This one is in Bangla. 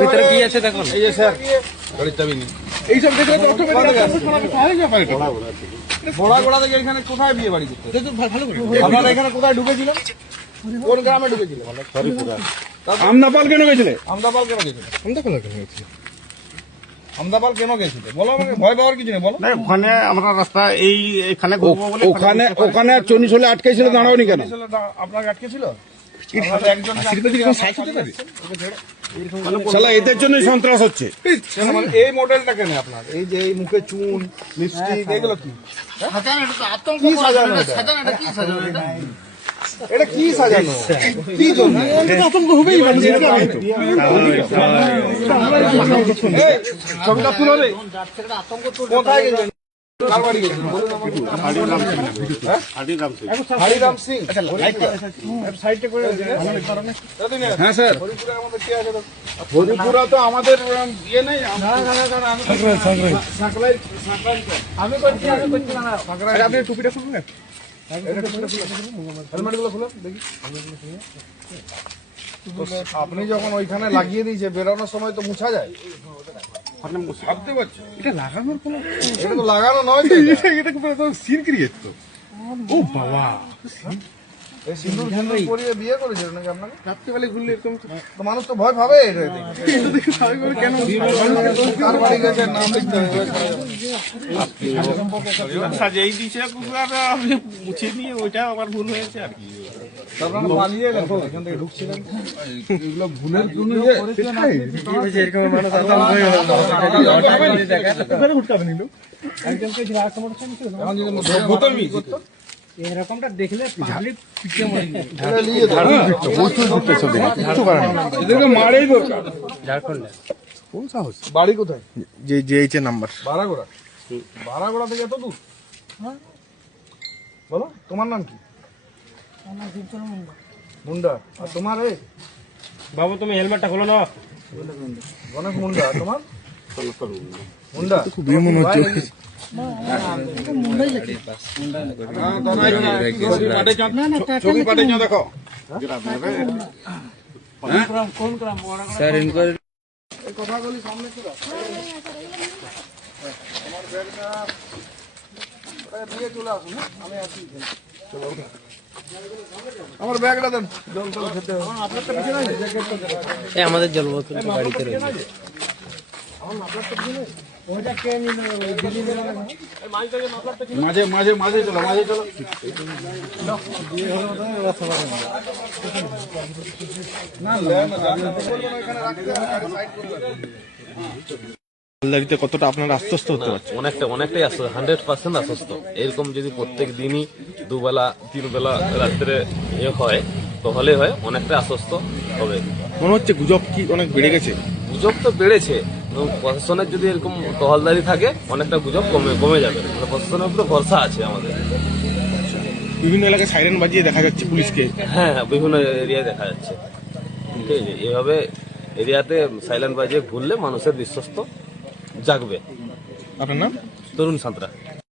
ভিতরে কি আছে দেখুন। এই যে স্যার গাড়ির চাবি নেই, এইসব দেখে ঘোড়া ঘোড়া থেকে এখানে কোথায় বিয়ে বাড়ি করতে আপনারা এখানে কোথায় ঢুকেছিলেন? কোন গ্রামে ঢুকেছিলেন? আমদাপাল কেন গেছিলে? আমদাপাল কেন গেছিলে? আমদাপাল কেন গেছিলে বলো আমাকে, ভয় পাওয়ার কিছু নেই বলো। ওখানে আমরা রাস্তা এখানে ওখানে চল্লিশ হলে আটকেছিল, দাঁড়াওনি কেন? আপনাকে আটকেছিল এদের জন্য সন্ত্রাস হচ্ছে। এই মডেলটা কেন আপনার? এই যে এই মুখে চুন, লিপস্টিক, এগুলো কি সাজানো? এটা কি সাজানো? কি জন্য আতঙ্ক হবেই? ছবিটা তুলবে কোথায় গেছেন? হ্যাঁ স্যার, হরিপুরা তো আমাদের ইয়ে নেই। আপনি টুপিটা খুলুন, হেলমেটগুলো খুলুন দেখি। আপনি যখন ওইখানে লাগিয়ে দিয়েছে, বেরোনোর সময় তো মুছা যায়। ভাবতে পারছো এটা লাগানোর কোনো, এটা তো লাগানো নয় তো, এটা সিন ক্রিয়েট তো। ও বাবা, এই সিঁদুর সিঁদুর পরিয়ে বিয়ে করেছিল নাকি আপনাকে? রাত্রিবেলা ঘুরলে এরকম তো মানুষ তো ভয় পাবে। এটা দেখে কেন কার বাড়ি গেছে নাম লিখতে হবে, সাজিয়ে দিয়েছে মুছিয়ে নিয়ে, ওইটা আমার ভুল হয়েছে আর কি। আপনারা পালিয়ে গেলেন, এখান থেকে ঢুকছিলেন, এগুলো ভুলের জন্য এরকম মানুষ এরকমটা দেখলে মারেই দরকার। ঝাড়খণ্ডে কোন সাহস? বাড়ি কোথায়? যে নাম্বার বারাগোড়া। বারাগোড়া থেকে এত দূর? বলো তোমার নাম কি? মুন্ডা। আর তোমার? বাবু তুমি হেলমেটটা খোলো না। গণেশ মুন্ডা। তোমার মুন্ডা? খুব মনে হচ্ছে ছবি পাঠিয়ে দেখো। কথাগুলি সামনে ছিল। আমার ব্যাগটা দিয়ে চলে আসুন, আমি আসি। আমার ব্যাগটা দেন, জল টল খেতে হবে। আপনারটা পিছনে আছে? আমাদের জল বোতল গাড়িতে রয়েছে। মাঝে মাঝে মাঝে চলো, মাঝে চলো। হালদারিতে কতটা আপনারা আশ্বস্ত হতে পারছেন? অনেকটাই 100% আশ্বস্ত। এরকম যদি প্রত্যেক দিনই দুবেলা তিনবেলা রাত্রে হয় তাহলে হয়, অনেকটা আশ্বস্ত হবে। মনে হচ্ছে গুজব কি অনেক বেড়ে গেছে? গুজব তো বেড়েছে, প্রশাসনের যদি এরকম টহলদারি থাকে অনেকটা গুজব কমে যাবে। প্রশাসনের উপরে ভরসা আছে আমাদের। বিভিন্ন এলাকায় সাইরেন বাজিয়ে দেখা যাচ্ছে পুলিশকে। হ্যাঁ, বিভিন্ন এরিয়ায় দেখা যাচ্ছে। ঠিক আছে, এভাবে এরিয়াতে সাইলেন্ট বাজিয়ে ঘুরলে মানুষের বিশ্বস্ত জাগবে। আপনার নাম? তরুণ সাঁতরা।